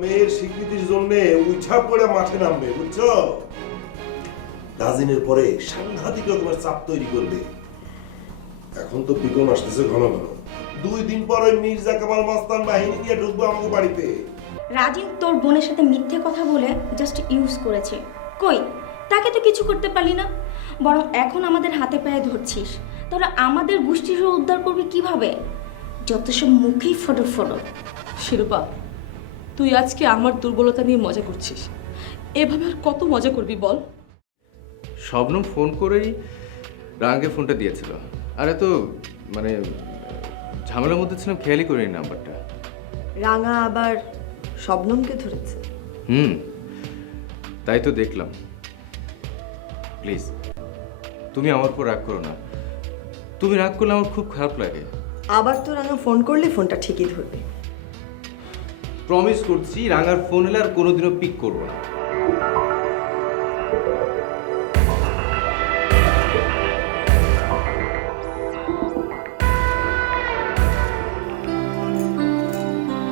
মেয়ের স্বীকৃতির জন্য উঠা পড়ে মাঠে নামবে, বুঝছো? রাজিনের পরে সাংঘাতিক রকমের চাপ তৈরি করবে। এখন তো পিকন আসতেছে ঘন ঘন, 2 দিন পর ওই মির্জা কামাল মাস্তান বাহিনী নিয়ে ঢুকবো আমাকে বাড়িতে। রাজিন তোর বোনের সাথে মিথ্যে কথা বলে জাস্ট ইউজ করেছে। কই, তাকে তো কিছু করতে পারলি না, বরং এখন আমাদের হাতে পায়ে ধরছিস। তাহলে আমাদের গোষ্ঠীর উদ্ধার করবি কিভাবে? যত সব মুখেই ফটো ফটো। শিরূপা, তুই আজকে আমার দুর্বলতা নিয়ে মজা করছিস। এভাবে আর কত মজা করবি বল? শবনম ফোন করেই রাঙাকে ফোনটা দিয়েছিল। আরে তো মানে ঝামেলার মধ্যে ছিলাম, খেয়ালই করিনি নাম্বারটা। রাঙা আবার শবনমকে ধরেছে। তাই তো দেখলাম। প্লিজ তুমি আমার উপর রাগ করো না। তুমি রাগ করলে আমার খুব খারাপ লাগে। আবার তো রাঙা ফোন করলে ফোনটা ঠিকই ধরবে। প্রমিস করছি রাঙার ফোন এলে আর কোনোদিনও পিক করবো না।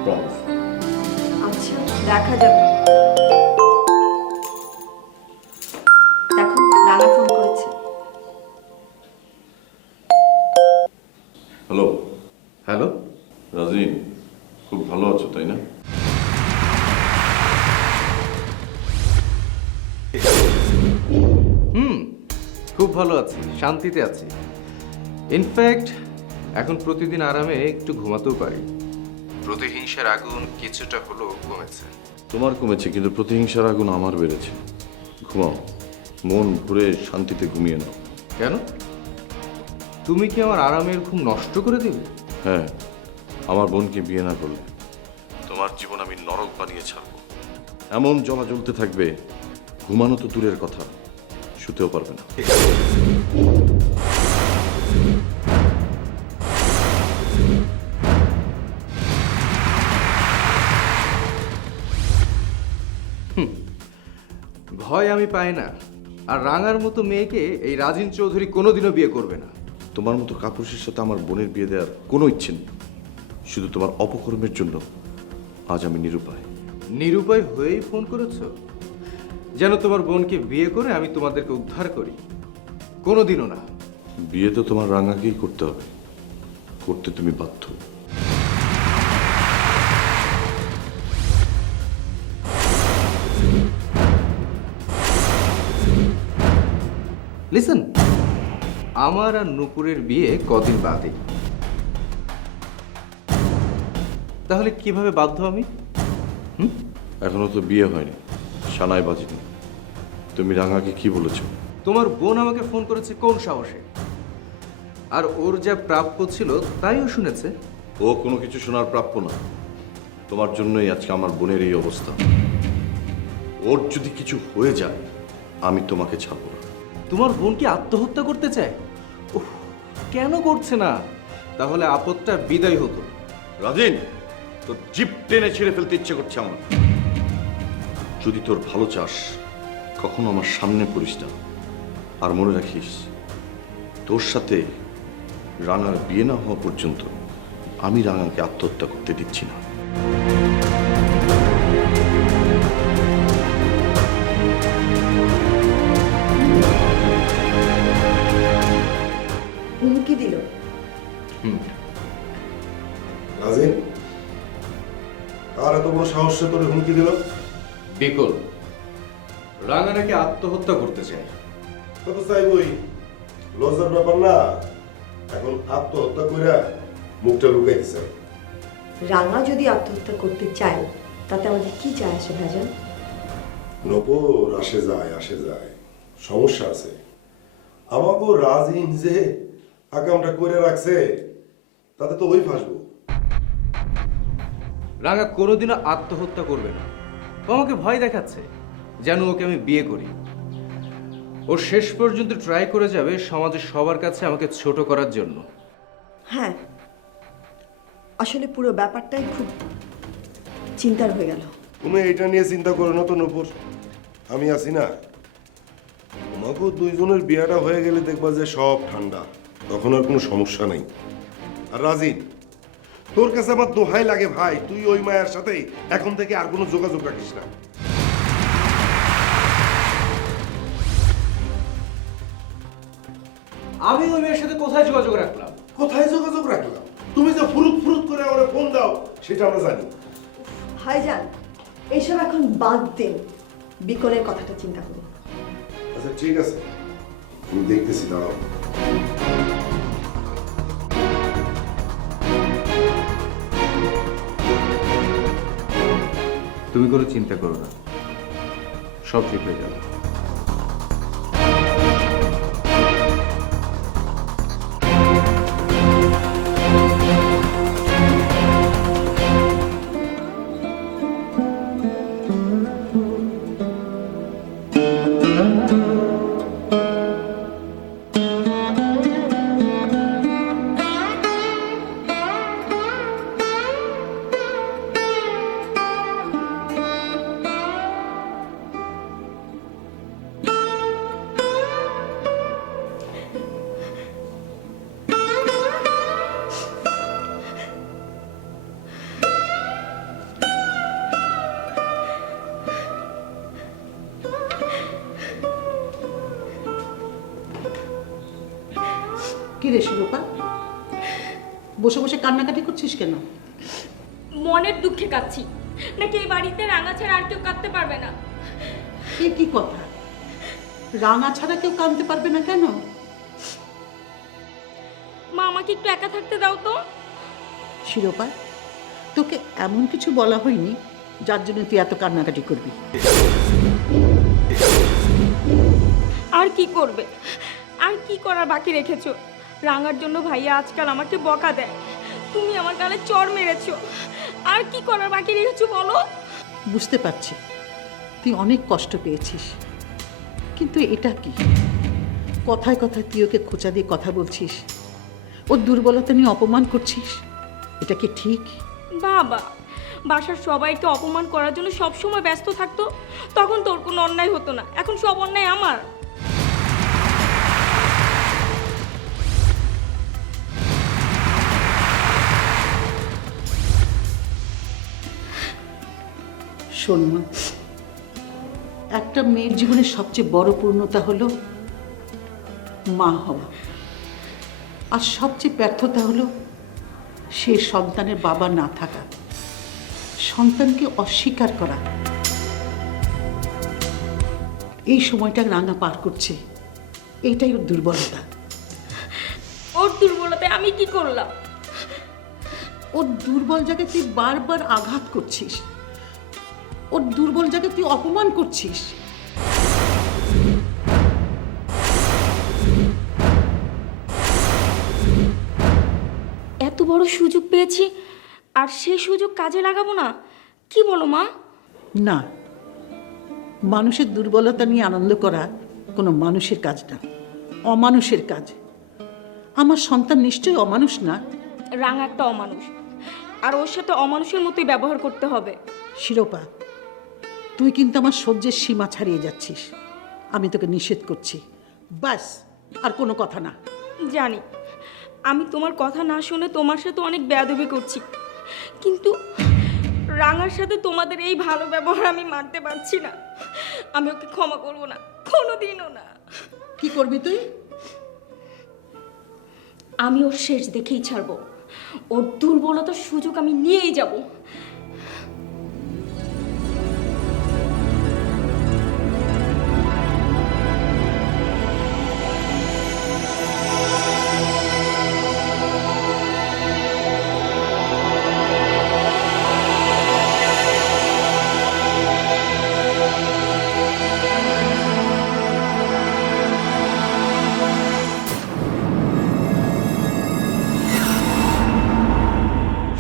প্রমিস। আচ্ছা, দেখা যাবে। দেখো, রাঙা ফোন করেছে। Hello hello. রাজিন, খুব ভালো আছো তাই না? খুব ভালো আছি, শান্তিতে আছি। ইনফ্যাক্ট এখন প্রতিদিন আরামে একটু ঘুমাতেও পারি। প্রতিহিংসার আগুন কিছুটা হলেও কমেছে। তোমার কমেছে, কিন্তু প্রতিহিংসার আগুন আমার বেড়েছে। ঘুমাও, মন ভরে শান্তিতে ঘুমিয়ে নাও। কেন? তুমি কি আমার আরামের ঘুম নষ্ট করে দিবে? হ্যাঁ, আমার বোনকে বিয়ে না করলে তোমার জীবন আমি নরক বানিয়ে ছাড়বো। এমন জ্বলা জ্বলতে থাকবে, ঘুমানো তো দূরের কথা, শুতেও পারবে না। ভয় আমি পাই না। আর রাঙার মতো মেয়েকে এই রাজিন চৌধুরী কোনোদিনও বিয়ে করবে না। তোমার মতো কাপুরুষের সাথে আমার বোনের বিয়ে দেওয়ার কোনো ইচ্ছে নেই। শুধু তোমার অপকর্মের জন্য আজ আমি নিরুপায়। নিরুপায় হয়েই ফোন করেছো? যেন তোমার বোনকে বিয়ে করে আমি তোমাদেরকে উদ্ধার করি। কোনোদিনও না। বিয়ে তো তোমার রাঙাকেই করতে হবে, করতে তুমি বাধ্য। লিসেন, আমার আর নুপুরের বিয়ে কদিন বাদে। তাহলে কিভাবে বাধ্য আমি? এখনো তো বিয়ে হয়নি, সানাই বাজিনি। তুমি রাঙাকে কি বলেছো? তোমার বোন আমাকে ফোন করেছে কোন সাহসে? আর ওর যা প্রাপ্য ছিল তাইও শুনেছে। ও কোনো কিছু শোনার প্রাপ্য না। তোমার জন্যই আজকে আমার বোনের এই অবস্থা। ওর যদি কিছু হয়ে যায়, আমি তোমাকে ছাড়বো না। তোমার বোন কি আত্মহত্যা করতে চায়? উফ, কেন করছে না? তাহলে আপদটা বিদায় হতো। রাজিন, তোর জিপ টেনে ছিঁড়ে ফেলতে ইচ্ছে করছে আমার। যদি তোর ভালো চাস, কখনো আমার সামনে পড়িস না। আর মনে রাখিস, তোর সাথে রাঙার বিয়ে না হওয়া পর্যন্ত আমি রাঙাকে আত্মহত্যা করতে দিচ্ছি না। হুমকি দিল। রাজিন, আর এত বড় সাহস সে তোরে হুমকি দিল? বিকল, রাঙা নাকি আত্মহত্যা করতে চায়। কত চাইবই, লজ্জার ব্যাপার না। এখন আত্মহত্যা কইরা মুখটা লুকাইতেছে। রাঙা যদি আত্মহত্যা করতে চায়, তাতে আমাদের কি চায় আসে ভাইজান? নপুর আসে যায় আসে যায়, সমস্যা আছে। আমাকে রাজিন যে আকামটা করে রাখছে, তাতে তো ওই ফাঁসবো। রাঙা কোনোদিনও আত্মহত্যা করবে না। ও আমাকে ভয় দেখাচ্ছে যেন ওকে আমি বিয়ে করি। ও শেষ পর্যন্ত ট্রাই করে যাবে সমাজের সবার কাছে আমাকে ছোট করার জন্য। হ্যাঁ, আসলে পুরো ব্যাপারটাই খুব চিন্তার হয়ে গেল। তুমি এটা নিয়ে চিন্তা করো না তো নপুর, আমি আছি না। তোমাকে দুইজনের বিয়াটা হয়ে গেলে দেখবা যে সব ঠান্ডা, তখন আর কোনো সমস্যা নাই। আর রাজিন, তোর কাছে আমার দোহাই লাগে ভাই, তুই ওই মায়ের সাথে এখন থেকে আর কোনো যোগাযোগ রাখিস না। আমি ওই মেয়ের সাথে কোথায় যোগাযোগ রাখলাম? কোথায় যোগাযোগ রাখলাম? তুমি যে ফুরুত ফুরুত করে ওরে ফোন দাও সেটা আমরা জানি। ভাইজান এইসব এখন বাদ দিন, বিকনের কথাটা চিন্তা করুন। আচ্ছা ঠিক আছে, আমি দেখতেছি, দাঁড়াও। তুমি কোনো চিন্তা করো না, সব ঠিক হয়ে যাবে। কি রে শিরোপা, বসে বসে কান্নাকাটি করছিস কেন? মনের দুঃখে কাঁদছি, নাকি এই বাড়িতে রাঙা ছাড়া আর কেউ কাঁদতে পারবে না? এ কি কথা? রাঙা ছাড়া কেউ কাঁদতে পারবে না কেন? মা আমাকে একটু একা থাকতে দাও তো। শিরোপা, তোকে এমন কিছু বলা হয়নি যার জন্য তুই এত কান্নাকাটি করবি। আর কি করবে? আর কি করার বাকি রেখেছো? রাঙার জন্য ভাইয়া আজকাল আমাকে বকা দেয়, তুমি আমার গালে চড় মেরেছো। আর কি করার বাকি রেখেছো বলো? বুঝতে পারছি তুই অনেক কষ্ট পেয়েছিস, কিন্তু এটা কি? কথায় কথায় তুই ওকে খোঁচা দিয়ে কথা বলছিস, ওর দুর্বলতা নিয়ে অপমান করছিস, এটা কি ঠিক? বাবা, বাসার সবাইকে অপমান করার জন্য সবসময় ব্যস্ত থাকতো, তখন তোর কোনো অন্যায় হতো না, এখন সব অন্যায় আমার। শোন মা, একটা মেয়ের জীবনের সবচেয়ে বড় পূর্ণতা হলো মা হওয়া, আর সবচেয়ে ব্যর্থতা হলো সে সন্তানের বাবা না থাকা, সন্তানকে অস্বীকার করা। এই সময়টা রাঙা পার করছে, এইটাই ওর দুর্বলতা। ওর দুর্বলতায় আমি কি করলাম? ওর দুর্বল জায়গায় তুই বারবার আঘাত করছিস, ওর দুর্বল জায়গায় তুই অপমান করছিস। এত বড় সুযোগ পেয়েছি, আর সেই সুযোগ কাজে লাগাবো না? কি বলো মা? না, মানুষের দুর্বলতা নিয়ে আনন্দ করা কোনো মানুষের কাজ না, অমানুষের কাজ। আমার সন্তান নিশ্চয়ই অমানুষ না। রাঙা একটা অমানুষ, আর ওর সাথে অমানুষের মতোই ব্যবহার করতে হবে। শিরোপা, তুই কিন্তু আমার সহ্যের সীমা ছাড়িয়ে যাচ্ছিস, আমি তোকে নিষেধ করছি। ব্যাস, আর কোনো কথা না। জানি আমি তোমার কথা না শুনে তোমার সাথে অনেক বেয়াদবি করছি, কিন্তু রাঙার সাথে তোমাদের এই ভালো ব্যবহার আমি মানতে পারছি না। আমি ওকে ক্ষমা করবো না, কোনোদিনও না। কি করবি তুই? আমি ওর শেষ দেখেই ছাড়বো, ওর দুর্বলতার সুযোগ আমি নিয়েই যাব।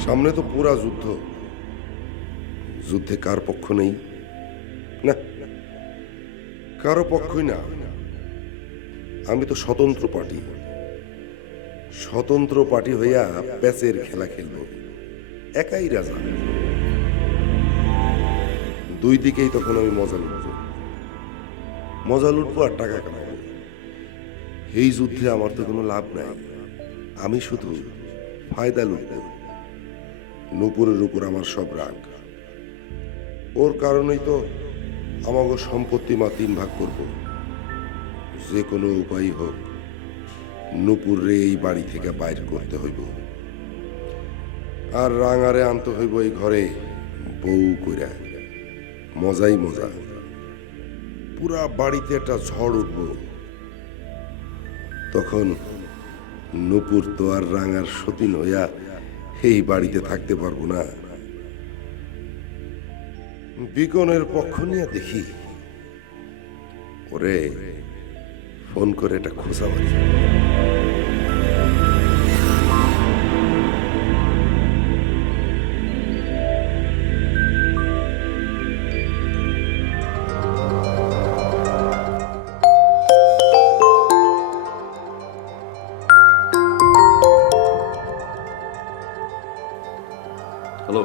সামনে তো পুরা যুদ্ধ, যুদ্ধে কার পক্ষ নেই? না, কারো পক্ষই না। আমি তো স্বতন্ত্র পার্টি, স্বতন্ত্র পার্টি হইয়া প্যাচের খেলা খেলব, একাই রাজা। দুই দিকেই তখন আমি মজা লুটবো, মজা লুটবো আর টাকা কামাবো। এই যুদ্ধে আমার তো কোনো লাভ নাই, আমি শুধু ফায়দা লুটবো। নূপুরের উপর আমার সব রাগ। ওর কারণেই তো আমাকে সম্পত্তি মা 3 ভাগ করব। যে কোনো উপায় হোক নূপুরে এই বাড়ি থেকে বাইর করতে হইব, আর রাঙারে আনতে হইব এই ঘরে বউ কইরা। মজাই মজা, পুরা বাড়িতে একটা ঝড় উঠব। তখন নূপুর তো আর রাঙার সতীন হইয়া এই বাড়িতে থাকতে পারবো না। বিকনের পক্ষ নিয়ে দেখি, ওরে ফোন করে একটা খোঁজা মারি। হ্যালো,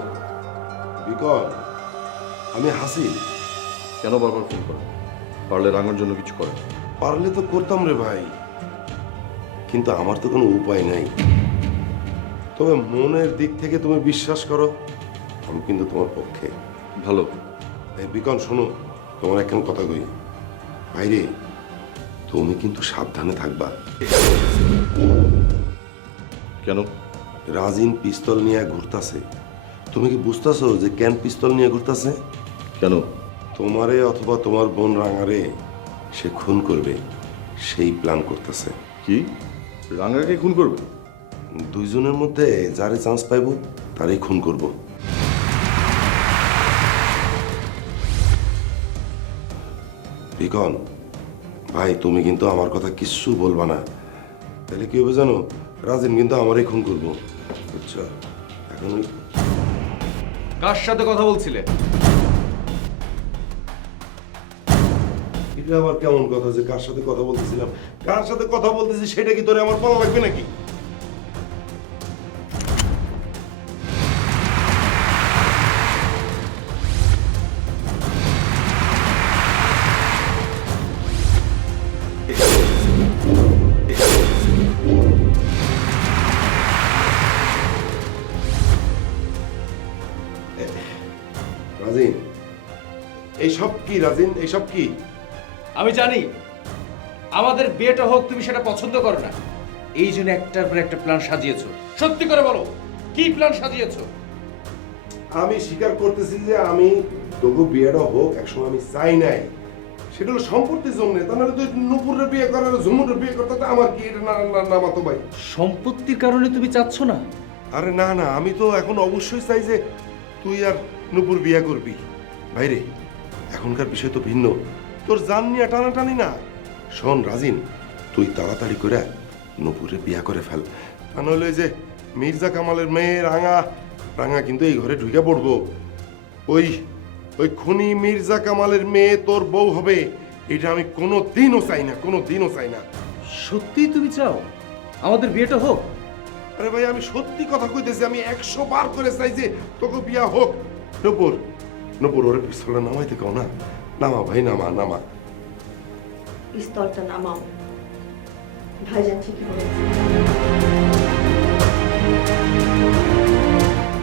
বিকন, আমি হাসিল। কেন বারবার ফোন করেন? পারলে রাঙার জন্য কিছু করেন। পারলে তো করতাম রে ভাই, কিন্তু আমার তো কোনো উপায় নাই। তবে মনের দিক থেকে তুমি বিশ্বাস করো, আমি কিন্তু তোমার পক্ষে। ভালো। এই বিকন শোনো, তোমার একখান কথা কই। ভাইরে, তুমি কিন্তু সাবধানে থাকবা। কেন? রাজিন পিস্তল নিয়ে ঘুরতাছে। তুমি কি বুঝতেছো যে কেন পিস্তল নিয়ে ঘুরতাছে? কেন? তোমারে অথবা তোমার বোন রাঙারে সে খুন করবে, সেই প্ল্যান করতেছে। কি? রাঙাকে খুন করবে? দুইজনের মধ্যে যারে চান্স পাইব তারই খুন করব। বিকন ভাই, তুমি কিন্তু আমার কথা কিচ্ছু বলবা না, তাহলে কি হবে জানো? রাজিন কিন্তু আমারই খুন করবো, বুঝছো? এখন কার সাথে কথা বলছিলে? এটা আবার কেমন কথা যে কার সাথে কথা বলতেছিলাম? কার সাথে কথা বলতেছি সেটা কি তোরে আমার বলা লাগবে নাকি? রাজিন, এইসব কি? রাজিন, এইসব কি? আমি জানি আমাদের বিয়েটা হোক, তুমি সেটা পছন্দ করো না। এই জন্য একটার পর একটা প্ল্যান সাজিয়েছো। সত্যি করে বলো, কি প্ল্যান সাজিয়েছো? আমি স্বীকার করতেছি যে আমি তবু বিয়েটা হোক একসময় আমি চাই নাই। সেটা হলো সম্পত্তির জন্য। তা নাহলে তুই নুপুরের বিয়ে করার, ঝুমুরের বিয়ে করতে আমার কি এটা না মাতো ভাই? সম্পত্তির কারণে তুমি চাচ্ছ না? আরে না না, আমি তো এখন অবশ্যই চাই যে তুই আর নুপুর বিয়ে করবি। ভাইরে, এখনকার বিষয় তো ভিন্ন। তোর জান নিয়ে টানাটানি না। শোন রাজিন, তুই তাড়াতাড়ি করে নুপুরে বিয়া করে ফেল। তা নইলে ওই যে মির্জা কামালের মেয়ে রাঙা, রাঙা কিন্তু এই ঘরে ঢুকে পড়বো। ওই ওই খুনি মির্জা কামালের মেয়ে তোর বউ হবে, এটা আমি কোনো দিনও চাই না, কোনো দিনও চাই না। সত্যি তুমি চাও আমাদের বিয়েটা হোক? আরে ভাই, আমি সত্যি কথা কইতেছি। আমি 100 বার করে চাই যে তোকে বিয়া হোক। নুপুর, নুপুর, ওরে পিস্তলটা নামাইতে কও না। নামা ভাই, নামা নামা। পিস্তলটা নামাও। ভাইজান ঠিকই বলেছে।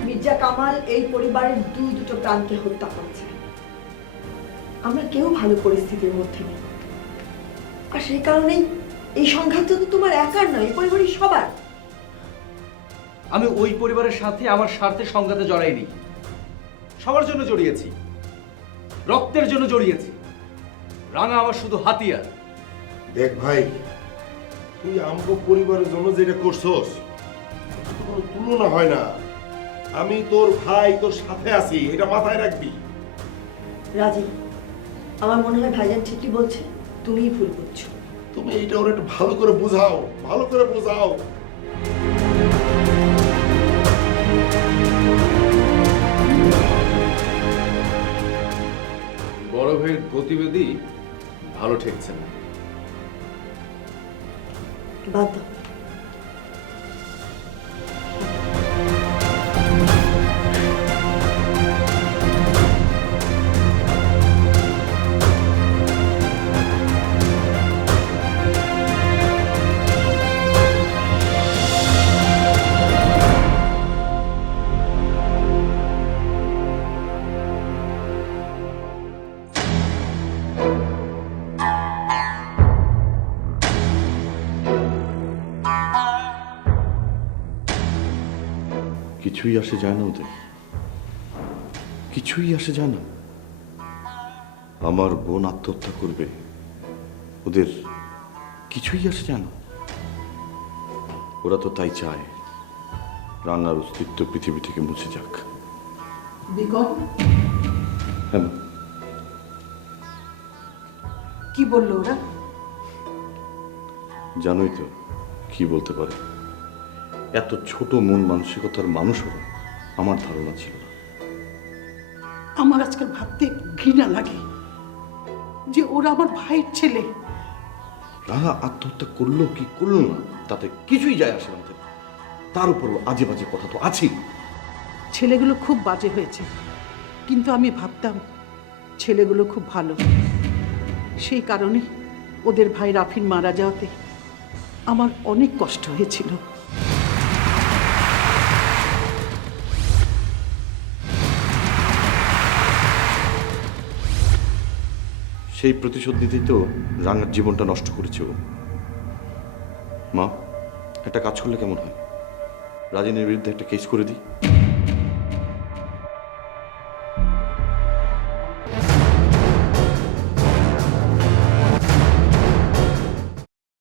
মির্জা কামাল এই পরিবারের দুটো প্রাণকে হত্যা করেছে। আমরা কেউ ভালো পরিস্থিতির মধ্যে নেই, আর সেই কারণেই এই সংঘাত তো তোমার একার নয়, এই পরিবারের সবার। আমি ওই পরিবারের সাথে আমার স্বার্থের সংঘাতে জড়াইনি। সবার জন্য জড়িয়েছি, রক্তের জন্য জড়িয়েছি। রাঙা আমার শুধু হাতিয়ার। দেখ ভাই, তুই আমগো পরিবারের জন্য যেটা করছস এটার তো কোনো তুলনা হয় না। আমি তোর ভাই, তোর সাথে আছি, এটা মাথায় রাখবি। রাজি, আমার মনে হয় ভাইজান ঠিকই বলছে, তুমিই ভুল করছো। তুমি এইটা ওর একটু ভালো করে বোঝাও, ভালো করে বোঝাও। বড় ভাইয়ের গতিবিধি ভালো ঠেকছে না। বাদ দাও। কিছুই আসে যায় না ওদের, কিছুই আসে যায় না। আমার বোন আত্মহত্যা করবে, ওদের কিছুই আসে যায় না। ওরা তো তাই চায় রান্নার অস্তিত্ব পৃথিবী থেকে মুছে যাক। বেগম হ্যাঁ, কি বললো ওরা? জানোই তো কি বলতে পারে। এত ছোট মন মানসিকতার মানুষ ওরা, আমার ধারণা ছিল না। আমার আজকাল ভাবতে ঘৃণা লাগে যে ওরা আমার ভাইয়ের ছেলে। রাহা আত্মহত্যা করলো কি করলো না তাতে কিছুই যায় আসে না ওদের। তার উপরও আজে বাজে কথা তো আছেই। ছেলেগুলো খুব বাজে হয়েছে, কিন্তু আমি ভাবতাম ছেলেগুলো খুব ভালো। সেই কারণে ওদের ভাই রাফিন মারা যাওয়াতে আমার অনেক কষ্ট হয়েছিল। সেই প্রতিশোধ নিতেই তো রাঙার জীবনটা নষ্ট করেছে ও। মা, একটা কাজ করলে কেমন হয়? রাজিনের বিরুদ্ধে একটা কেস করে দিই।